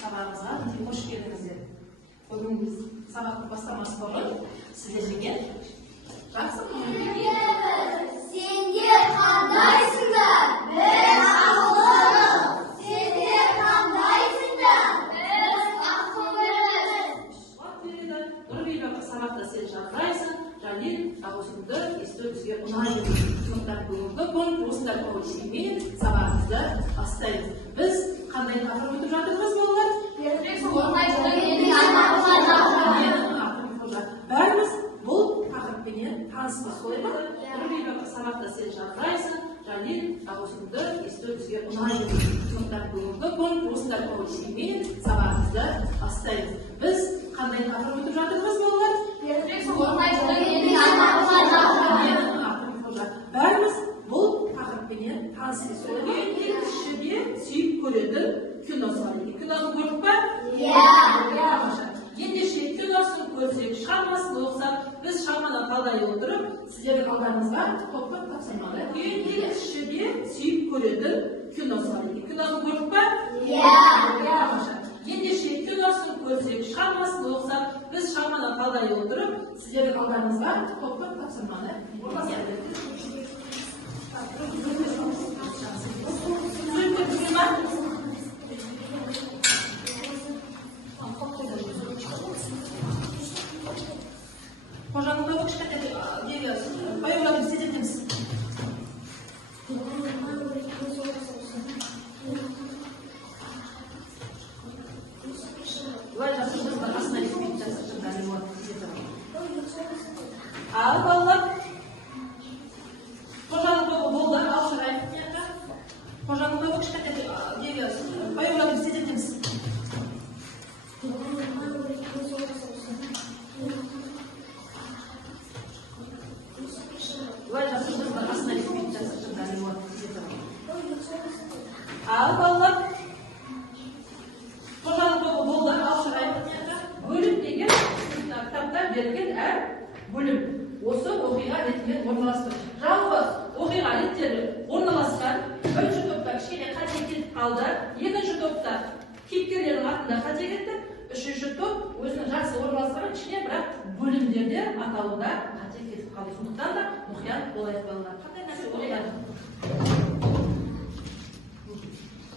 сабағымызға қош келдіңіздер. Бүгін біз сабақты бастамас бұрын сіздерге жақсы сендер қандайсыңдар? Біз ақылдымыз. Сендер қандайсыңдар? Біз ақылдымыз. Нұрбек сабақта сен жағдайсың, және дауысыңды есту бізге ұнайды. Сондықтан бүгінгі күн осындай көңіл-күймен сабағымызды бастаймыз. Біз қандай тақырып өтіп жатырмыз балалар? Бәріміз бұл тақырыппенен таныспыз, солай ма? Нұрбек сабақта сен жағдайсың, және дауысыңды есту бізге ұнайды. Сондықтан бүгінгі күн осындай көңіл-күймен сабағымызды бастаймыз. Біз қандай тақырып өтіп жатырмыз балалар? Бәріміз бұл тақырыппенен таныспыз, солай ма? Кішіде сүйіп көретін киносы бар екен. Киноны көрдік па? Ендеше киносын көрсек, шығармасын оқысақ, біз шығармадан талдай отырып, сіздердің алдарыңызға топтап тапсырманы. Кішіде сүйіп көретін киносы бар екен. Киноны көрдік па? Ендеше киносын көрсек, шығармасын оқысақ, біз шығармадан талдай отырып, сіздердің алдарыңызға топтап тапсырманы. Қожаңызға кішкентай баяулатып істетеміз. Былай жасырдыңыз ба? Қасына кетпейді жасырдыңдар. Ал балалар, қожаңызға болды, ал шырайық. Қожаңызға кішкентай баяулатып істетеміз. Былай жасырдыңыз ба? Қасына кетпейді жасырдыңдар. Ал балалар, қожаңызға болды, ал шырайық. Бөлім деген кітапта берілген әр бөлім. Осы оқиға ретімен орналасты. Жалпы оқиға реттері орналасқан. Бірінші топта кішкене қате кетіп қалды. Екінші топта кейіпкерлердің атында қате кетті. Үшінші топ өзінің жақсы орналасқан кішкене бірақ бөлімдерде аталуда қате кетіп қалды. Сондықтан да мұқият болайық балалар. Қандай нәрсе ойлады?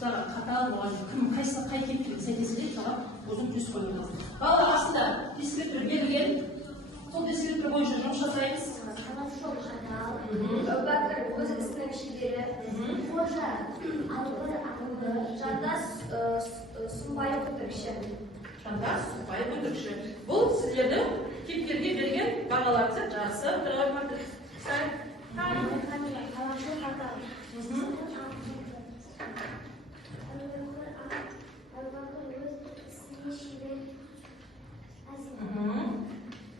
Саған қатал мұғалім кім қайсы қай кейіпкерге сәйкес келеді, саған өзің жүз қойыңыз. Балалар астында дискретор берілген. Сол дискретор бойынша жұмыс жасаймыз. Бәкір өз ісінің шебері. Қожа алғыр ақылды. Жандас сұмбайы өтірікші. Жандас сұмбайы өтірікші. Бұл сіздердің кейіпкерге берген бағаларыңызды жақсы тұрғызмады.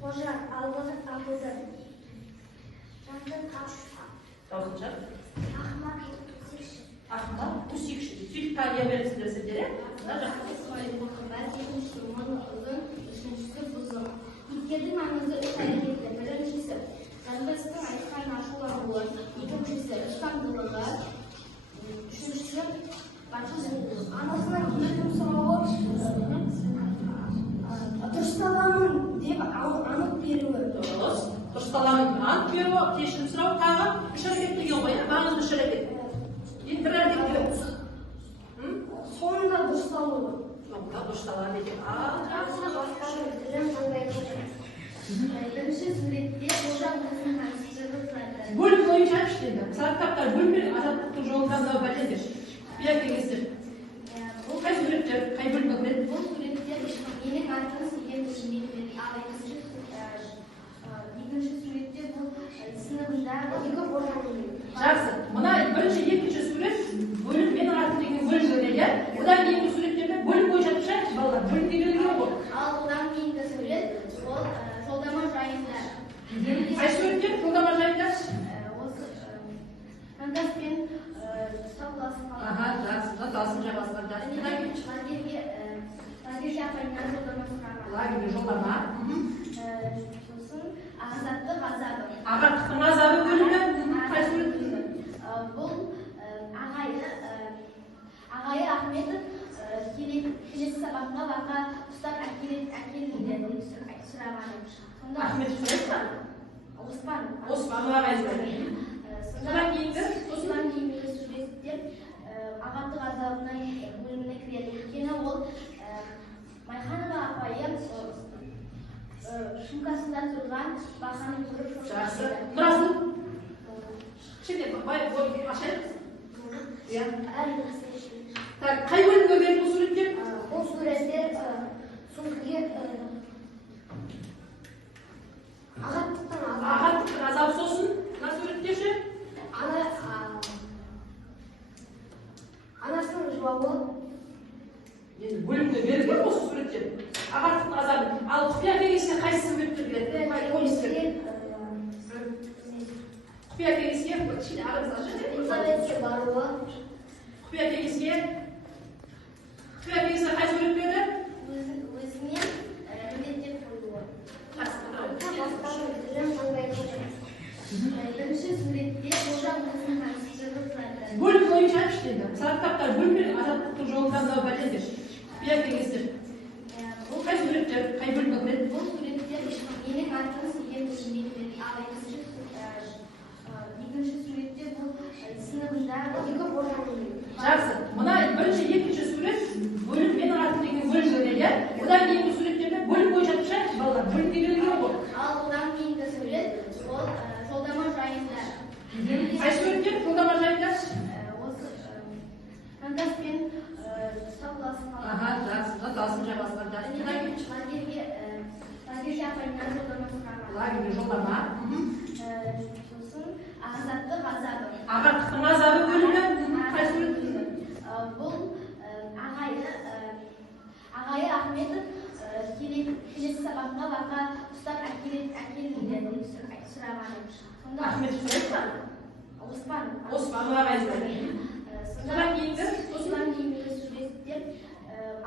Қожа алғыр ақылды. Ахмақ өсекші. Ахмақ өсекші. Сөйтіп тания бересіздер сіздер. Үшіншісі бұзым. Кейіпкердің маңызды үш әрекеті. Біріншісі жандастың айтқан ашулануы. Екіншісі ұстамдылығы. Үшіншісі анасынан кімді жұмсауы. Дұрысталамын деп анық беруі. Дұрысталамын анық беруі, кешірім сұрау, тағы үш әрекет деген ғой, маңызды үш әрекет. Енді бір әрекет керек. Соңында дұрысталуы. Соңында дұрысталады екен. Бірінші суретте қожа өзінің таныстырып тұрады. Бөлім бойынша іштеді. Мысалы кітаптар бөлмелі азаттықтың жолында мынау бәлендер. Бия кеңестер. Қай суреттер, қай бөлімге кіреді? Бұл суреттер менің артым сүйген түсінбейді. Ал екінші суретте бұл сыныбында екі қожаның. Жақсы. Мына бірінші, екінші сурет бөлім менің артым деген бөлім өтеді. Одан кейінгі суреттерді бөлім бойынша тұшайықшы балалар. Бөлім деген жоқ. Ал одан кейінгі сурет ол жолдама жайында. Қай суреттер жолдама жайында? Осы Жандаспен сауласып қалған. Жақсы. Жасалсын жабасынан жақсы. Лагерге апайынан жолдама сұраған. Лагерге жолдама. Сосын азаттық азабы. Азаттықтың азабы бөлімі қай сурет? Бұл ағайы Ахметов келесі сабақ сұрамадым. Ахмет сұрайсың? Осман ағайын. Содан кейінгі? Осыдан кейінгі суреттер ағаттық азабының бөліміне кіреді. Өйткені ол Майханова апайым шумкасында тұрған бақаны көріп жақсы. Нұрасыл? Кішкене ашайық. Қай бөлімге берді бұл суреттер? Бұл суреттер соңғыге ағаттықтың азабы сосын мына суреттеші? Анасының жауабы Енді бөлімге берілген осы суреттер. Ағаттықтың азабы. Ал құпия кеңеске қайсысын беріп берген? Құпия кеңеске кішкене арамыз ашық. Елизаветке баруы, Құпия кеңеске қай сурет берді? өзіне міндеттеп қоюы. Бірінші суретте қожа өзінің таныстырып тұрады. Бөлім бойынша іштеді. Мысалы кітаптар бөлім берген азаттықтың жолын таңдау бәлендер. Құпия кеңестер. Бұл қай суреттер? Қай бөлімге кіреді? Бұл суреттер менің артыңыз деген түсінбейді. Ал екінші суретте бұл сыныбында екі қожаның. Жақсы. Мына бірінші, екінші сурет бөлім менің артым деген бөлімге иә? Одан кейінгі суреттерде бөлім бойынша тұршайық балалар. Бөлімге берілген ғой. Ал одан кейінгі сурет ол жолдама жайында. Қай суреттер жолдама жайында? Осы контактпен сауласын Аха, жақсы. Атасын жабасылар. лагерге апайынан жолдама сұраған. Лагерге жолдама. Сосын азаттық азабы. Ағаттықтың азабы бөлімі қай сурет? Бұл ағайы Ахметов келесі сабаққа бақа ұстап әкелді деп сұрағаны. Ахмет сұрайсың? Осман ағайын. Содан кейінгі? Осыдан кейінгі суреттер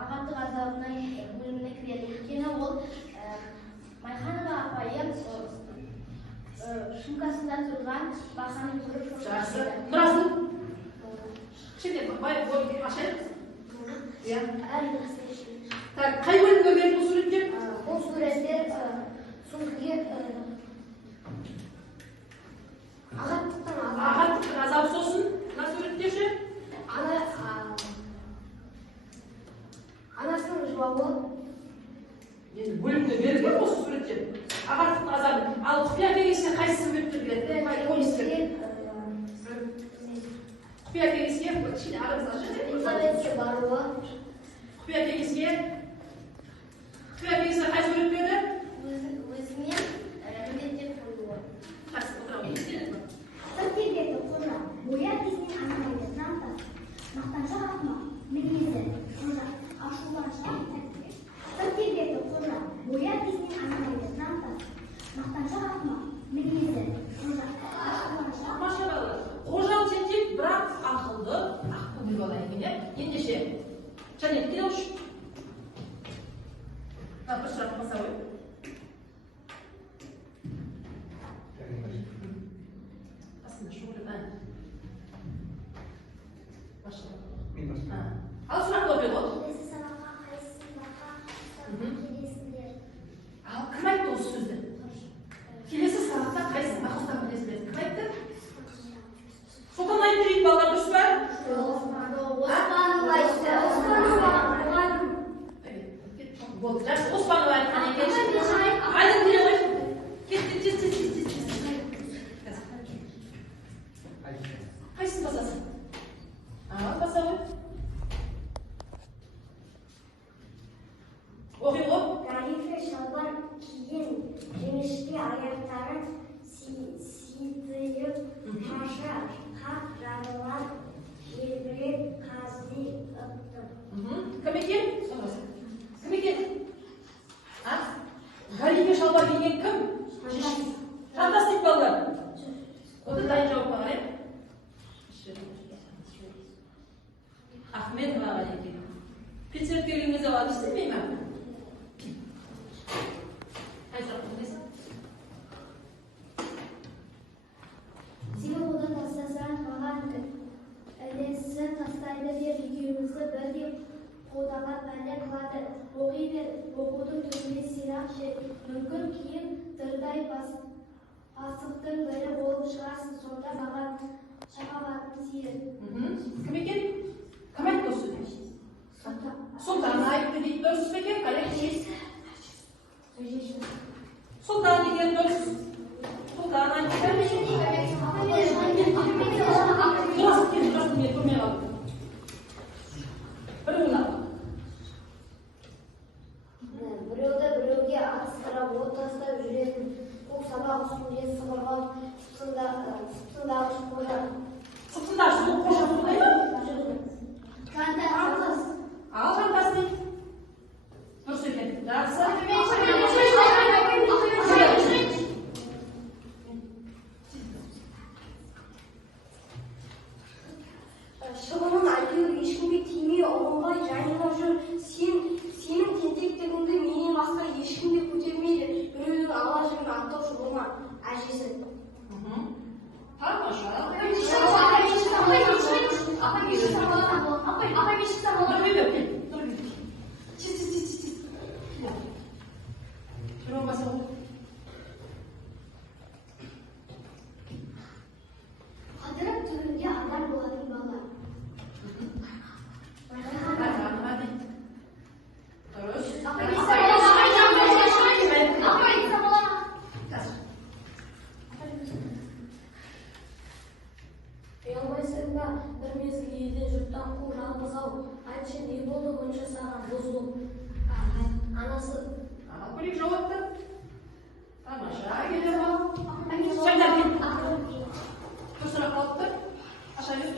ағаттық азабының бөліміне кіреді. Өйткені ол Майханова апайым шумкасында тұрған бақаны көріп Жақсы. Нұрасыл? Кішкене ашайық. Қай бөлімге берді бұл суреттер? Бұл суреттер соңғыге ағаттықтың азабы сосын мына суреттеші? Анасының жауабы Енді бөлімге берілген осы суреттер. Ағаттықтың азабы. Ал құпия кеңеске қайсысын беріп берген? Құпия кеңеске кішкене арамыз ашық. Елизаветке баруы, Құпия кеңеске қай сурет берді? өзіне міндеттеп қоюы. Сәттебеті қожа, боя кезінен анамайды намтас. Мақтаншақ ақма, мінезі, қожа, ашуланшақ тәтті. Сәттебеті қожа, боя кезінен анамайды намтас. Мақтаншақ ақма, мінезі, қожа, ашуланшақ. Машалла. Қожал тентек, бірақ ақылды, ақылды бала екен, ендеше. Және келеуш. Бір сұрақ қоса ой. Ал сұрақ қойып еді ғой? Келесі сабаққа қайсысын бақа ұстап келесіңдер. Ал кім айтты осы сөзді? Келесі сабақта қайсысын бақа ұстап келесіңдер? Кім айтты? Содан айтты дейді балалар, дұрыс па? Болды, жақсы, Оспанова айтқан екен. Айдын келе ғой. Кет. Қайсысын басасың? Баса ғой. Оқи ғой. Тарифі шалбар киген жіңішке аяқтарын сидиып, қаша қақ жарылар желбірек қази ұқты. Кім екен? Кім екен? Галифе шалбар киген кім? Жандас дейді балалар. Одан дайын жауапқа қарай. Ахмет аға екен. Пецерт келген кезде алады істемей ма? Қай сұрақ қойдайсың? Сені одан тастасаң, маған ілесі тастайды деп екеумізді бірдей қолдаған пәле қылады. Оқи бер, оқудың түріне сирақ жер. Мүмкін бастықтың бірі болып шығарсың, сонда маған шапағатың тиер. Кім екен? Кім айтты осы сөзді? Сұлтан айтты дейді, дұрыс па екен? Қалай? Сұлтан деген дұрыс. Сұлтан айтты. Дұрыс екен, дұрыс мен көрмей қалдым. Бір ұнап. Біреуді біреуге атыстыра от тастап жүретін көк сабақ үстінде сыбырған сыпсыңдағыш қожа. Сыпсыңдағыш қожа сондай ма? Ал жантасы дейді. Дұрыс екен. Жақсы. Шылымын әйтеуір ешкімге тимей ұғынбай жайына жүр. Сенің тентектігіңді менен басқа ешкім де көтермейді. Біреудің ала жігін аттаушы болма, әжесі. Тамаша. Қадырып түбінде адар болатын бала. Ұялмайсың ба, бір мезгіл елден жұрттан қу жалғыз-ау. Айтшы, не болды мұнша саған бұзылып? Анасы. Көрейік жауапты. Тамаша. Келе бал. Дұрысырақ қалыпты. Аша бер.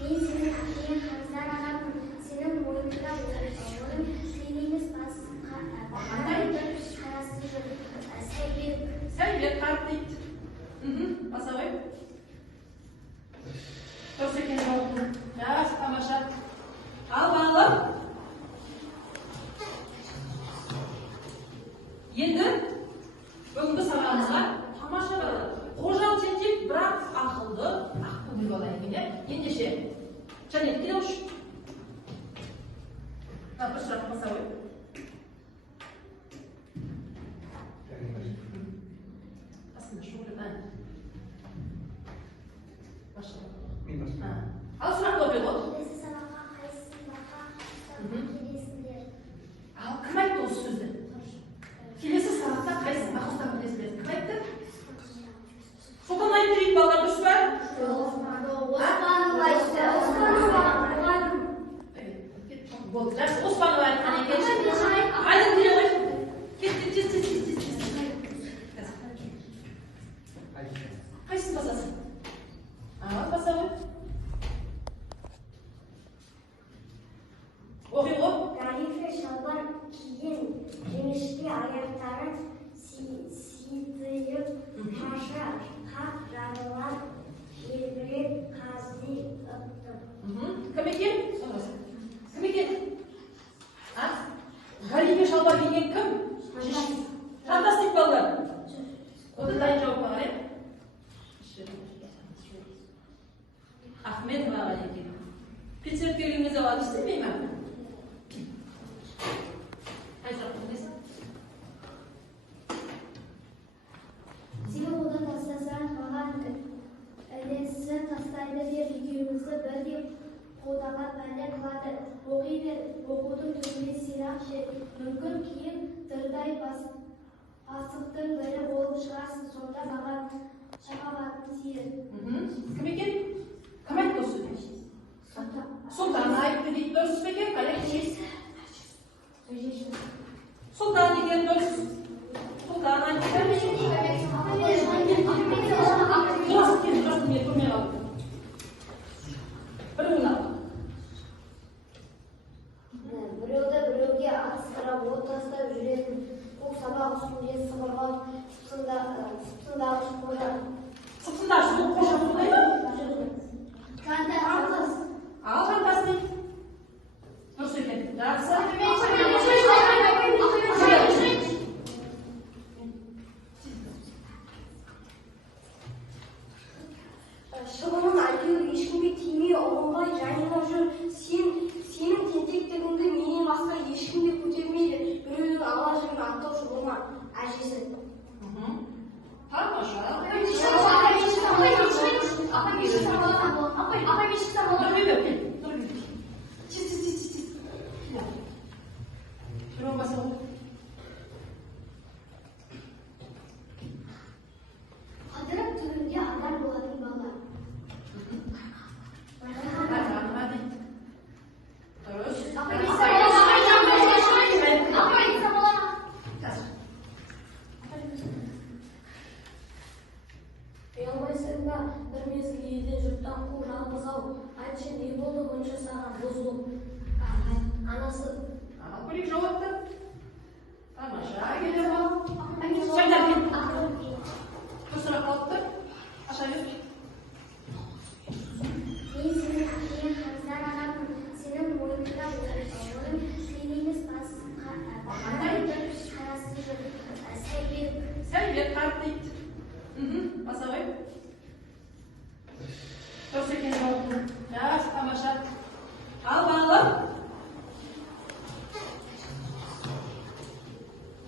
Мен сенің әкең Ханзар ағамын. Сенің мойныңда оның қиын емес қарасы жүр. Сәлбет қарт дейді. Баса ғой. Дұрыс екен жауапты. Жақсы, тамаша. Ал балалар. Енді бүгінгі сабағымызға тамаша балалар. Қожал тентек, бірақ ақылды, ақкөңіл бала екен, иә? Ендеше, және келе ұш. Бір сұрақ баса ғой. Қасында шоғырдан. Ал сұрақ қойып еді ғой? Келесі сабаққа қайсы сабаққа келесіңдер? Ал кім айтты осы сөзді? Келесі сабақта қайсы сабаққа келесіңдер? Кім айтты? Сұлтан айтты дейді балалар, дұрыс па? Болды, жақсы, Оспанова айтқан екен. Айдын келе ғой. Кетті, тез. Қайсысын басасың? Баса ғой. Оқи ғой. Галифе шалбар киген жіңішке аяқтары сидиып, шашы қақ жарылар, желбіреп қазди ықтым. Кім екен? Кім екен? Галифе шалбар киген кім? Жантас дейді балалар. Оды дайын жауап бар, иә? Ахметова екен. Петербург келген кезде алып істемей ме? Қай сұрақ қойдыңыз? Сені одан тастасаң, маған інісі тастайды деп екеумізді бірдей қолдаған бәле қылады. Оқи бер, оқудың түбінде сирақ жер. Мүмкін кейін дырдай бастықтың бірі болып шығарсың, сонда маған шапағатың тиер. Кім екен? Кім айтты осы сөзді? Сұлтан айтты дейді, дұрыс па екен? Қалай? Сұлтан деген дұрыс. Сұлтан айтты. Дұрыс екен, дұрыс мен көрмей қалдым. Бір ұнап. Біреуді біреуге атыстыра от тастап жүретін көк сабақ үстінде сыбырған сыпсыңдағыш қожа. Сыпсыңдағыш қожа сондай ма? Ал жантасы дейді. Дұрыс екен. Жақсы. Шылымын әйтеуір ешкімге тимей ұғынбай жайына жүр. Сенің тентектігіңді менен басқа ешкім де көтермейді. Біреудің ала жігін аттаушы болма,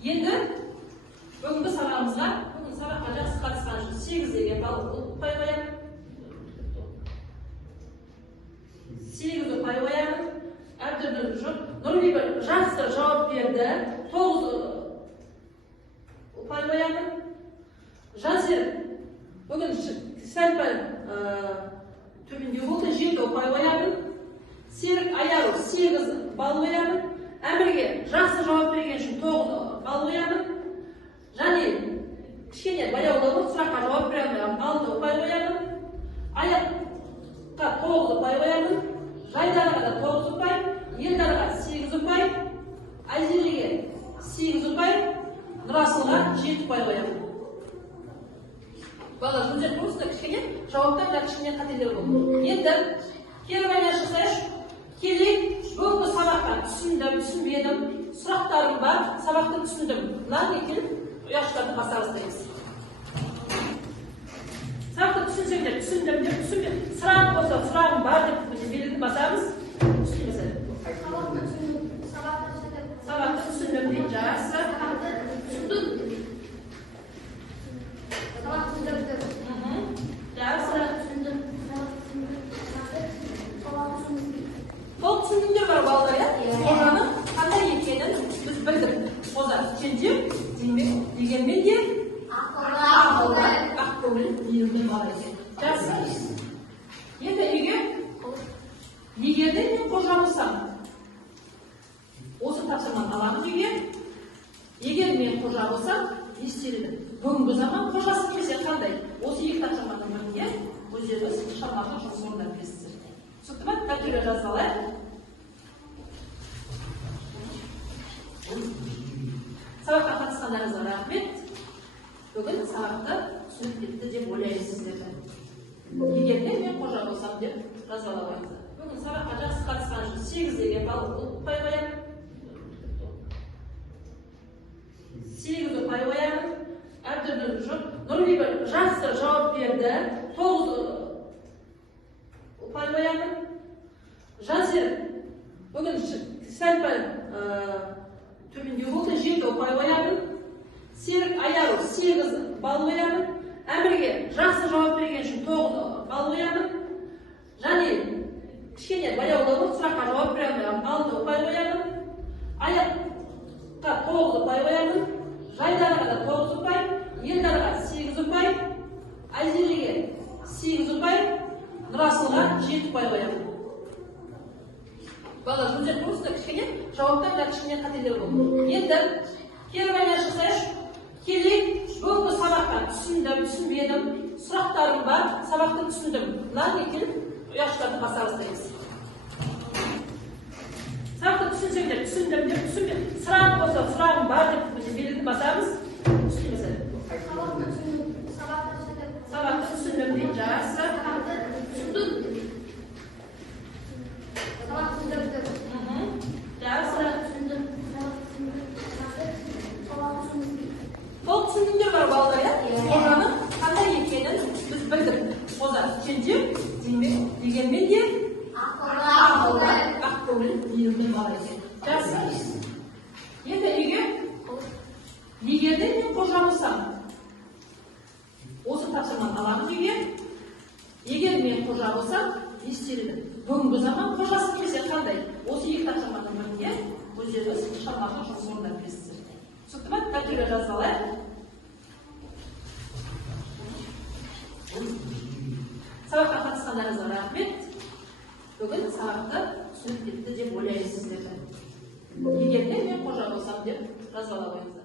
Енді бүгінгі сабағымызға, бүгін сабаққа жақсы қатысқан үшін 8-ге балл ұпай қоямын. 8 ұпай қоямын. Әбділдің жұп. Нұрбибі жақсы жауап берді. 9 ұпай қоямын. Жансер бүгін сәл-пәл төмендеу болды. 7 ұпай қоямын. Серік Аяров 8 балл қоямын. Әмірге жақсы жауап берген үшін 9 балл қоямын. Және кішкене баяулауы сұраққа жауап бере алмай 6 ұпай қоямын. Аяққа 9 ұпай қоямын. Жайдарға да 9 ұпай. Елдарға 8 ұпай. Айзелеге 8 ұпай. Нұрасылға 7 ұпай қоямын. Бала жүздер курсында кішкене жауаптар кішкене қателер болды. Енді керуанға шықсайш. Келейік, бүгінгі сабаққа түсіндім, түсінбедім, сұрақтарым бар, сабақты түсіндім. Мынаны екен, ұяшықтарды баса бастаймыз. Сабақты түсінсеңдер, түсіндім деп, түсінбедім. Сұрағым болса, сұрағым бар деп белгіні басамыз. Түсіндім. Сабақты түсіндім дейді, жақсы. Түсіндім. Жақсы. Бұл түсіндімдер бар балалар, қожаның қандай екенін біз білдік. Қожа кенже, дегенмен де ақылды, ақкөңіл мейірімді бала екен. Жақсы. Енді егерде мен қожа болсам, осы тапсырманы аламын үйге. Егер мен қожа болсам, не істеледі? Бүгінгі заман қожасы немесе қандай? Осы екі тапсырманың бірінде өздеріңіз шығармашылық жұмыс орындап бересіздер. Түсінікті ме? Дәптерге жазып алайық. Сабаққа қатысқандарыңызға рахмет. Бүгін сабақты түсініп кетті деп ойлаймын сіздерді. Егер де мен қожа болсам деп жазып алайық. Бүгін сабаққа жақсы қатысқан үшін 8-ге балл ұпай қоямын. 8 ұпай қоямын. Әбділдің жұп. Нұрбибі жақсы жауап берді. 9 ұпай қоямын. Жансер бүгін сәл-пәл төмендеу болды. 7 ұпай қоямын. Серік Аяров 8 балл қоямын. Әмірге жақсы жауап берген үшін 9 балл қоямын. Және кішкене баяулауы сұраққа жауап бере алмай 6 ұпай қоямын. Аяққа 9 ұпай қоямын. Жайдарға да 9 ұпай. Елдарға 8 ұпай. Айзелеге 8 ұпай. Нұрасылға 7 ұпай қоямын. Бала жүздер курсында кішкене жауаптар кішкене қателер болды. Енді керуанға шықсайш. Келейік, бүгінгі сабаққа түсіндім, түсінбедім, сұрақтарым бар, сабақты түсіндім. Мынаны екен, ұяшықтарды баса бастаймыз. Сабақты түсінсеңдер, түсіндім деп, түсінбедім. Сұрағым болса, сұрағым бар деп белгіні басамыз. Түсіндіңіз. Сабақты түсіндім дейді, жақсы. Түсіндім. Бұл түсіндімдер бар балалар, қожаның қандай екенін біз білдік. Қожа кенже, дегенмен де ақылды, ақкөңіл мейірімді бала екен. Жақсы. Енді егерде мен қожа болсам, осы тапсырманы аламын үйге. Егер мен қожа болсам, не істеледі? Бүгінгі заман қожасы немесе қандай? Осы екі тапсырманың бірінде өздеріңіз шығармашылық жұмыс орындап бересіздер. Түсінікті ме? Дәптерге жазып алайық. Сабаққа қатысқандарыңызға рахмет. Бүгін сабақты түсініп кетті деп ойлаймын сіздерді. Егер де мен қожа болсам деп жазып ала қойыңыздар.